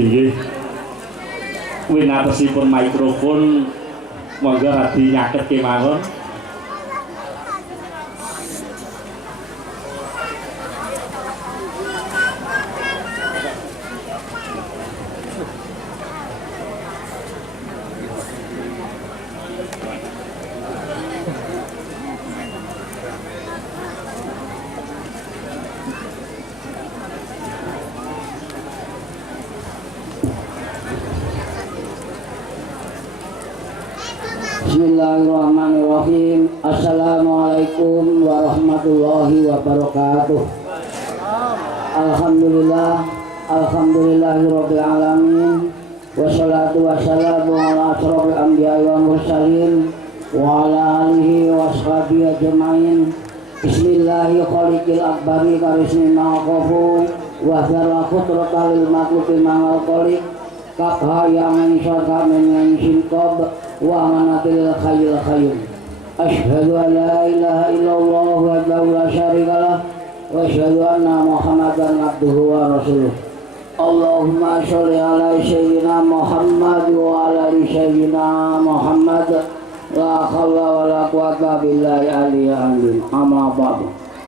Inggih. Winatosipun mikrofon monggo radi nyaket kemawon. Bismillahirrahmanirrahim. Assalamualaikum warahmatullahi wabarakatuh. Alhamdulillah, alhamdulillahirabbil alamin. Wassalatu wassalamu ala asyrofil anbiya'i wal mursalin wa ala alihi washabihi ajmain. Bismillahi khaliqil akbari karismi ma'akofu wa dzarra khutratal lil makhluqi ma'al khaliq kakha yang insya min sinqab wa manatil khayyul khayyum. Asyhadu an la ilaha illallah wahdahu la syarikalah wa asyhadu anna Muhammadan abduhu wa rasuluh. Allahumma sholli ala sayyidina Muhammad wa ala ali sayyidina Muhammad. La haula wa la quwwata billahi aliyyil azim. Amma ba'du.